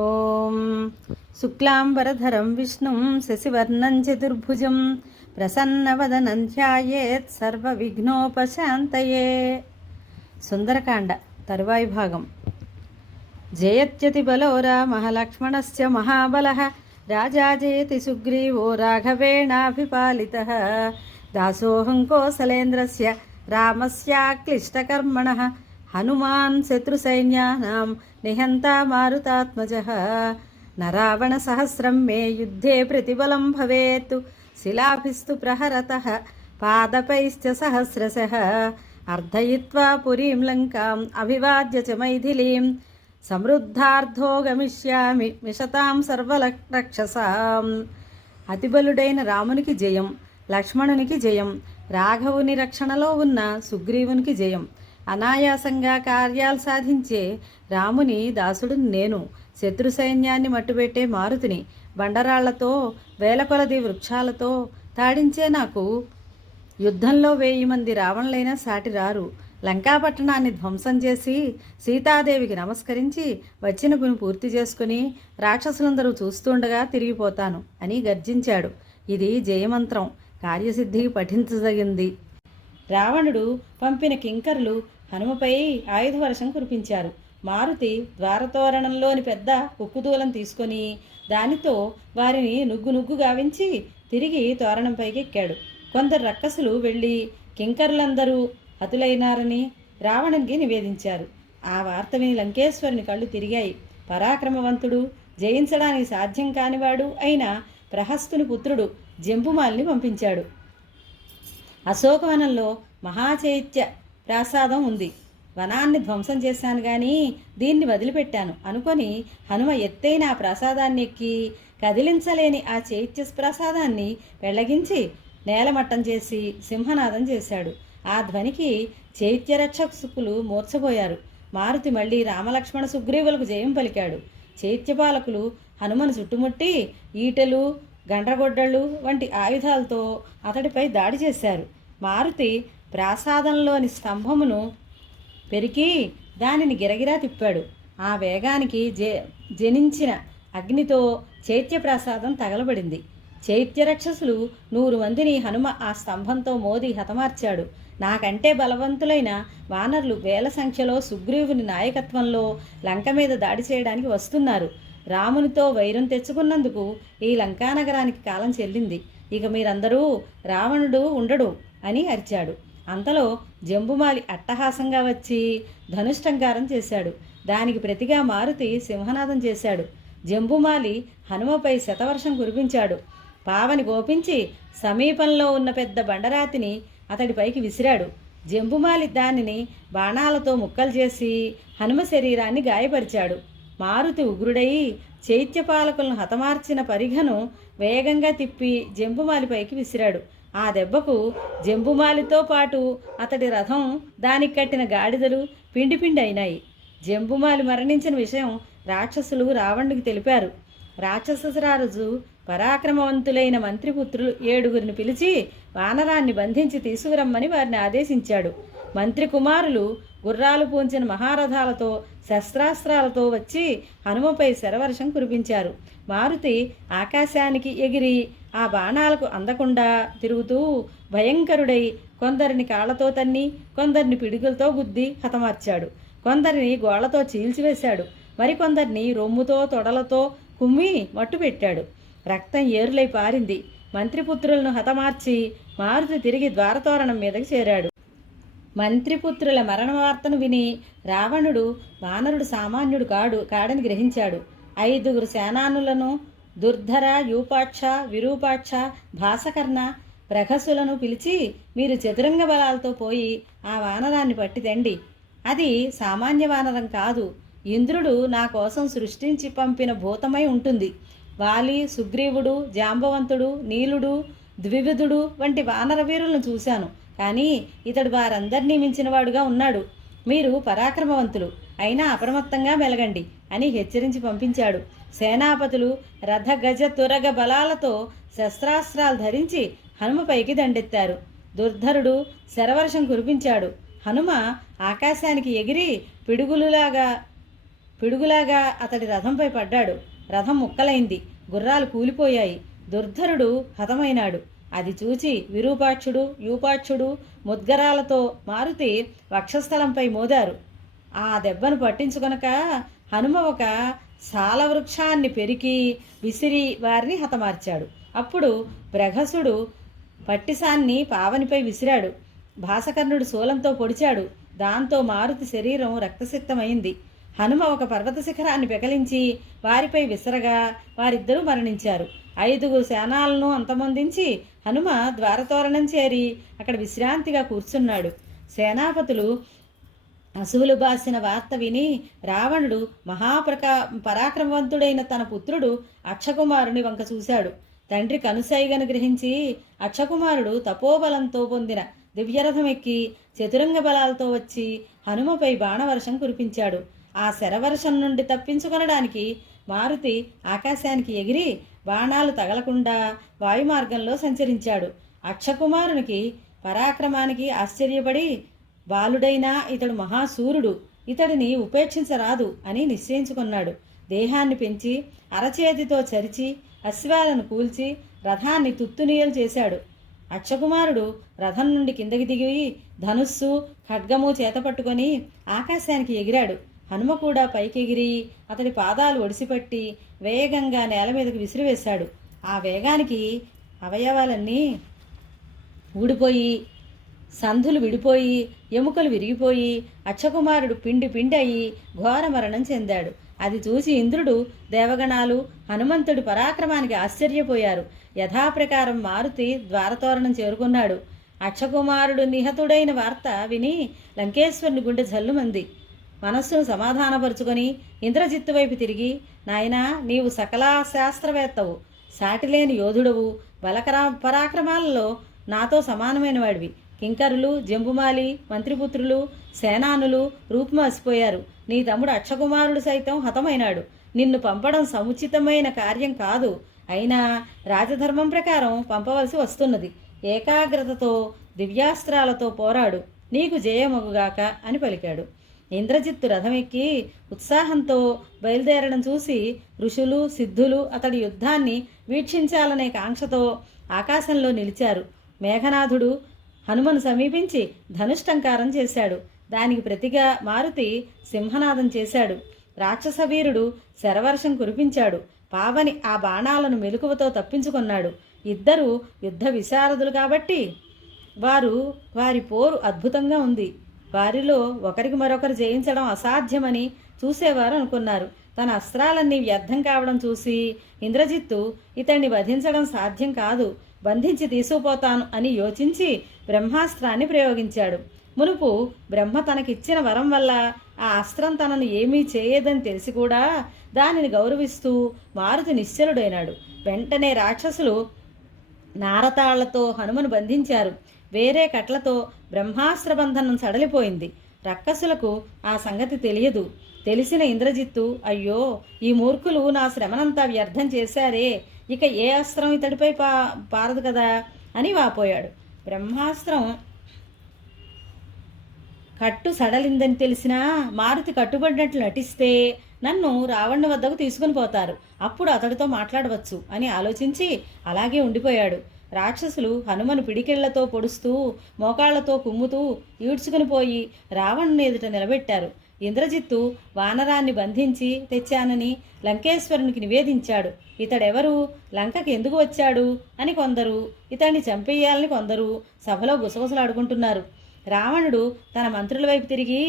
ఓం శుక్లాంబరధరం విష్ణుం శశివర్ణం చతుర్భుజం ప్రసన్నవదనం ధ్యాయేత్ సర్వవిఘ్నోపశాంతయే. సుందరకాండ తరువాయి భాగం. జయత్యతి బలో రామః లక్ష్మణస్య మహాబలః రాజా జయతి సుగ్రీవో రాఘవేణాభిపాలితః దాసోహం కోసలేంద్రస్య రామస్యాక్లిష్టకర్మణః హనుమాన్ శత్రుసైన్యానాం నిహంతా మారుతాత్మజః నరావణ సహస్రం మే యుద్ధే ప్రతిబలం భవేత్ శిలాభిస్తు ప్రహరతః పాదపైశ్చ సహస్రశః అర్ధయిత్వా పురీం లంకాం అభివాద్య చ మైథిలీం సమృద్ధార్థో గమిష్యామి మిషతాం సర్వరక్షసాం. అతిబలుడైన రామునికి జయం, లక్ష్మణునికి జయం, రాఘవుని రక్షణలో ఉన్న సుగ్రీవునికి జయం. అనాయాసంగా కార్యాలు సాధించే రాముని దాసుడు నేను. శత్రు సైన్యాన్ని మట్టుబెట్టే మారుతిని. బండరాళ్లతో వేల కొలది వృక్షాలతో తాడించే నాకు యుద్ధంలో 1000 మంది రావణులైనా సాటి రారు. లంకాపట్టణాన్ని ధ్వంసం చేసి సీతాదేవికి నమస్కరించి వచ్చిన పని పూర్తి చేసుకుని రాక్షసులందరూ చూస్తుండగా తిరిగిపోతాను అని గర్జించాడు. ఇది జయమంత్రం, కార్యసిద్ధికి పఠించదగింది. రావణుడు పంపిన కింకరులు హనుమపై ఆయుధ వర్షం కురిపించారు. మారుతి ద్వారతోరణంలోని పెద్ద ఉక్కుదూలం తీసుకొని దానితో వారిని నుగ్గు గావించి తిరిగి తోరణంపైకి ఎక్కాడు. కొందరు రక్కసులు వెళ్ళి కింకరులందరూ హతులైనారని రావణునికి నివేదించారు. ఆ వార్త విని లంకేశ్వరుని కళ్ళు తిరిగాయి. పరాక్రమవంతుడు, జయించడానికి సాధ్యం కానివాడు అయిన ప్రహస్తుని పుత్రుడు జంబుమాలిని పంపించాడు. అశోకవనంలో మహాచైత్య ప్రాసాదం ఉంది. వనాన్ని ధ్వంసం చేశాను కానీ దీన్ని వదిలిపెట్టాను అనుకొని హనుమ ఎత్తైన ఆ ప్రాసాదాన్ని ఎక్కి కదిలించలేని ఆ చైత్య ప్రాసాదాన్ని పెళ్లగించి నేలమట్టం చేసి సింహనాదం చేశాడు. ఆ ధ్వనికి చైత్యరక్షకులు మూర్ఛపోయారు. మారుతి మళ్ళీ రామలక్ష్మణ సుగ్రీవులకు జయం పలికాడు. చైత్యపాలకులు హనుమను చుట్టుముట్టి ఈటెలు, గండ్రగొడ్డళ్ళు వంటి ఆయుధాలతో అతడిపై దాడి చేశారు. మారుతి ప్రాసాదంలోని స్తంభమును పెరికి దానిని గిరగిరా తిప్పాడు. ఆ వేగానికి జనించిన అగ్నితో చైత్య ప్రాసాదం తగలబడింది. చైత్య రక్షసులు 100 మందిని హనుమ ఆ స్తంభంతో మోది హతమార్చాడు. నాకంటే బలవంతులైన వానరులు వేల సంఖ్యలో సుగ్రీవుని నాయకత్వంలో లంక మీద దాడి చేయడానికి వస్తున్నారు. రామునితో వైరం తెచ్చుకున్నందుకు ఈ లంకానగరానికి కాలం చెల్లింది. ఇక మీరందరూ రావణుడు ఉండడు అని అరిచాడు. అంతలో జంబుమాలి అట్టహాసంగా వచ్చి ధనుష్టంకారం చేశాడు. దానికి ప్రతిగా మారుతి సింహనాదం చేశాడు. జంబుమాలి హనుమపై శతవర్షం కురిపించాడు. పావని గోపించి సమీపంలో ఉన్న పెద్ద బండరాతిని అతడిపైకి విసిరాడు. జంబుమాలి దానిని బాణాలతో ముక్కలు చేసి హనుమ శరీరాన్ని గాయపరిచాడు. మారుతి ఉగ్రుడై చైత్యపాలకులను హతమార్చిన పరిఘను వేగంగా తిప్పి జంబుమాలిపైకి విసిరాడు. ఆ దెబ్బకు జంబుమాలితో పాటు అతడి రథం, దానికి కట్టిన గాడిదలు పిండి అయినాయి. జంబుమాలి మరణించిన విషయం రాక్షసులు రావణుడికి తెలిపారు. రాక్షసరాజు పరాక్రమవంతులైన మంత్రిపుత్రులు 7గురిని పిలిచి వానరాన్ని బంధించి తీసుకురమ్మని వారిని ఆదేశించాడు. మంత్రి కుమారులు గుర్రాలు పూంచిన మహారథాలతో శస్త్రాస్త్రాలతో వచ్చి హనుమపై శరవర్షం కురిపించారు. మారుతి ఆకాశానికి ఎగిరి ఆ బాణాలకు అందకుండా తిరుగుతూ భయంకరుడై కొందరిని కాళ్లతో తన్ని, కొందరిని పిడుగులతో గుద్ది హతమార్చాడు. కొందరిని గోళ్లతో చీల్చివేశాడు. మరికొందరిని రొమ్ముతో తొడలతో కుమ్మి మట్టుపెట్టాడు. రక్తం ఏరులై పారింది. మంత్రిపుత్రులను హతమార్చి మారుతి తిరిగి ద్వారతోరణం మీదకి చేరాడు. మంత్రిపుత్రుల మరణ వార్తను విని రావణుడు వానరుడు సామాన్యుడు కాడని గ్రహించాడు. 5గురు సేనానులను దుర్ధర, యూపాక్ష, విరూపాక్ష, భాసకర్ణ, ప్రఘసులను పిలిచి మీరు చతురంగ బలాలతో పోయి ఆ వానరాన్ని పట్టిదండి. అది సామాన్య వానరం కాదు, ఇంద్రుడు నా కోసం సృష్టించి పంపిన భూతమై ఉంటుంది. వాలి, సుగ్రీవుడు, జాంబవంతుడు, నీలుడు, ద్వివిధుడు వంటి వానర వీరులను చూశాను, కానీ ఇతడు వారందరినీ మించినవాడుగా ఉన్నాడు. మీరు పరాక్రమవంతులు అయినా అప్రమత్తంగా మెలగండి అని హెచ్చరించి పంపించాడు. సేనాపతులు రథ, గజ, తురగ బలాలతో శస్త్రాస్త్రాలు ధరించి హనుమపైకి దండెత్తారు. దుర్ధరుడు శరవర్షం కురిపించాడు. హనుమ ఆకాశానికి ఎగిరి పిడుగులులాగా పిడుగులాగా అతడి రథంపై పడ్డాడు. రథం ముక్కలైంది, గుర్రాలు కూలిపోయాయి. దుర్ధరుడు హతమైనాడు. అది చూచి విరూపాక్షుడు, యూపాక్షుడు ముద్గరాలతో మారుతి వక్షస్థలంపై మోదారు. ఆ దెబ్బను పట్టించుకొనక హనుమ ఒక సాలవృక్షాన్ని పెరికి విసిరి వారిని హతమార్చాడు. అప్పుడు బ్రహసుడు పట్టిసాన్ని పావనిపై విసిరాడు. భాసకర్ణుడు శూలంతో పొడిచాడు. దాంతో మారుతి శరీరం రక్తసిక్తమైంది. హనుమ ఒక పర్వత శిఖరాన్ని పెకలించి వారిపై విసరగా వారిద్దరూ మరణించారు. 5 సేనాలను అంతమొందించి హనుమ ద్వారతోరణం చేరి అక్కడ విశ్రాంతిగా కూర్చున్నాడు. సేనాపతులు అసువులు బాసిన వార్త విని రావణుడు పరాక్రమవంతుడైన తన పుత్రుడు అక్షకుమారుని వంక చూశాడు. తండ్రి కనుసైగను గ్రహించి అక్షకుమారుడు తపోబలంతో పొందిన దివ్యరథం ఎక్కి చతురంగ బలాలతో వచ్చి హనుమపై బాణవర్షం కురిపించాడు. ఆ శరవర్షం నుండి తప్పించుకొనడానికి మారుతి ఆకాశానికి ఎగిరి బాణాలు తగలకుండా వాయుమార్గంలో సంచరించాడు. అక్షకుమారునికి పరాక్రమానికి ఆశ్చర్యపడి బాలుడైనా ఇతడు మహాసూరుడు, ఇతడిని ఉపేక్షించరాదు అని నిశ్చయించుకున్నాడు. దేహాన్ని పెంచి అరచేతితో చరిచి అశ్వాలను కూల్చి రథాన్ని తుత్తునీయలు చేశాడు. అక్షకుమారుడు రథం నుండి కిందకి దిగి ధనుస్సు ఖడ్గము చేతపట్టుకొని ఆకాశానికి ఎగిరాడు. హనుమ కూడా పైకెగిరి అతడి పాదాలు ఒడిసిపట్టి వేగంగా నేల మీదకు విసిరివేశాడు. ఆ వేగానికి అవయవాలన్నీ ఊడిపోయి సంధులు విడిపోయి ఎముకలు విరిగిపోయి అక్షకుమారుడు పిండి పిండి అయి ఘోర మరణం చెందాడు. అది చూసి ఇంద్రుడు, దేవగణాలు హనుమంతుడి పరాక్రమానికి ఆశ్చర్యపోయారు. యథాప్రకారం మారుతి ద్వారతోరణం చేరుకున్నాడు. అక్షకుమారుడు నిహతుడైన వార్త విని లంకేశ్వరుని గుండె జల్లుమంది. మనస్సును సమాధానపరుచుకొని ఇంద్రజిత్తు వైపు తిరిగి, నాయనా, నీవు సకల శాస్త్రవేత్తవు, సాటిలేని యోధుడవు, పరాక్రమాలలో నాతో సమానమైన వాడివి. కింకరులు, జంబుమాలి, మంత్రిపుత్రులు, సేనానులు రూపుమాసిపోయారు. నీ తమ్ముడు అక్షకుమారుడు సైతం హతమైనాడు. నిన్ను పంపడం సముచితమైన కార్యం కాదు. అయినా రాజధర్మం ప్రకారం పంపవలసి వస్తున్నది. ఏకాగ్రతతో దివ్యాస్త్రాలతో పోరాడు, నీకు జయమగుగాక అని పలికాడు. ఇంద్రజిత్తు రథమెక్కి ఉత్సాహంతో బయలుదేరడం చూసి ఋషులు, సిద్ధులు అతడి యుద్ధాన్ని వీక్షించాలనే కాంక్షతో ఆకాశంలో నిలిచారు. మేఘనాథుడు హనుమను సమీపించి ధనుష్టంకారం చేశాడు. దానికి ప్రతిగా మారుతి సింహనాదం చేశాడు. రాక్షసవీరుడు శరవర్షం కురిపించాడు. పావని ఆ బాణాలను మెలకువతో తప్పించుకున్నాడు. ఇద్దరు యుద్ధ విశారదులు కాబట్టి వారి పోరు అద్భుతంగా ఉంది. వారిలో ఒకరికి మరొకరు జయించడం అసాధ్యమని చూసేవారు అనుకున్నారు. తన అస్త్రాలన్నీ వ్యర్థం కావడం చూసి ఇంద్రజిత్తు ఇతన్ని వధించడం సాధ్యం కాదు, బంధించి తీసుకుపోతాను అని యోచించి బ్రహ్మాస్త్రాన్ని ప్రయోగించాడు. మునుపు బ్రహ్మ తనకిచ్చిన వరం వల్ల ఆ అస్త్రం తనను ఏమీ చేయదని తెలిసి కూడా దానిని గౌరవిస్తూ మారుతి నిశ్చలుడైనాడు. వెంటనే రాక్షసులు నారతాళ్లతో హనుమను బంధించారు. వేరే కట్లతో బ్రహ్మాస్త్ర బంధనం సడలిపోయింది. రక్కసులకు ఆ సంగతి తెలియదు. తెలిసిన ఇంద్రజిత్తు, అయ్యో, ఈ మూర్ఖులు నా శ్రమనంతా వ్యర్థం చేశారే, ఇక ఏ అస్త్రం ఇతడిపై పారదు కదా అని వాపోయాడు. బ్రహ్మాస్త్రం కట్టు సడలిందని తెలిసినా మారుతి కట్టుబడినట్లు నటిస్తే నన్ను రావణుని వద్దకు తీసుకుని పోతారు, అప్పుడు అతడితో మాట్లాడవచ్చు అని ఆలోచించి అలాగే ఉండిపోయాడు. రాక్షసులు హనుమను పిడికిళ్లతో పొడుస్తూ మోకాళ్లతో కుమ్ముతూ ఈడ్చుకుని పోయి రావణుని ఎదుట నిలబెట్టారు. ఇంద్రజిత్తు వానరాన్ని బంధించి తెచ్చానని లంకేశ్వరునికి నివేదించాడు. ఇతడెవరు, లంకకి ఎందుకు వచ్చాడు అని కొందరు, ఇతన్ని చంపేయాలని కొందరు సభలో గుసగుసలాడుకుంటున్నారు. రావణుడు తన మంత్రుల వైపు తిరిగి,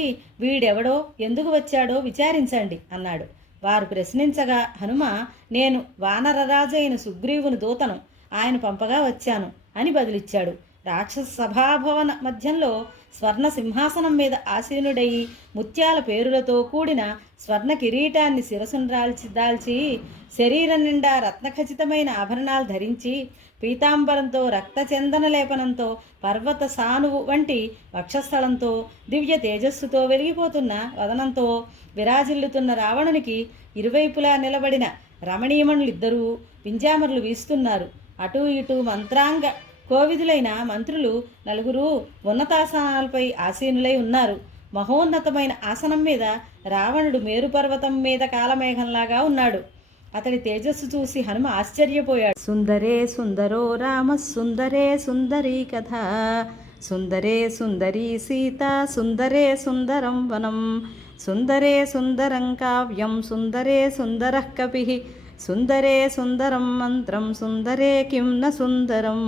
వీడెవడో, ఎందుకు వచ్చాడో విచారించండి అన్నాడు. వారు ప్రశ్నించగా హనుమ, నేను వానరరాజైన సుగ్రీవుని దూతను, ఆయన పంపగా వచ్చాను అని బదులిచ్చాడు. రాక్షస సభాభవన మధ్యంలో స్వర్ణ సింహాసనం మీద ఆసీనుడై ముత్యాల పేరులతో కూడిన స్వర్ణ కిరీటాన్ని శిరసును దాల్చి శరీరం నిండా రత్నఖచితమైన ఆభరణాలు ధరించి పీతాంబరంతో రక్తచందన లేపనంతో పర్వత సానువు వంటి వక్షస్థలంతో దివ్య తేజస్సుతో వెలిగిపోతున్న వదనంతో విరాజిల్లుతున్న రావణునికి ఇరువైపులా నిలబడిన రమణీయమణులిద్దరూ పింజామరులు వీస్తున్నారు. అటూ ఇటూ మంత్రాంగ కోవిదులైన మంత్రులు 4 ఉన్నతాసనాలపై ఆసీనులై ఉన్నారు. మహోన్నతమైన ఆసనం మీద రావణుడు మేరుపర్వతం మీద కాలమేఘంలాగా ఉన్నాడు. అతడి తేజస్సు చూసి హనుమ ఆశ్చర్యపోయాడు. సుందరే సుందరో రామ సుందరే సుందరీ కథ, సుందరే సుందరీ సీత, సుందరే సుందరం వనం, సుందరే సుందరం కావ్యం, సుందరే సుందరః కపిః, సుందరే సుందరం మంత్రం, సుందరే కిం న సుందరం.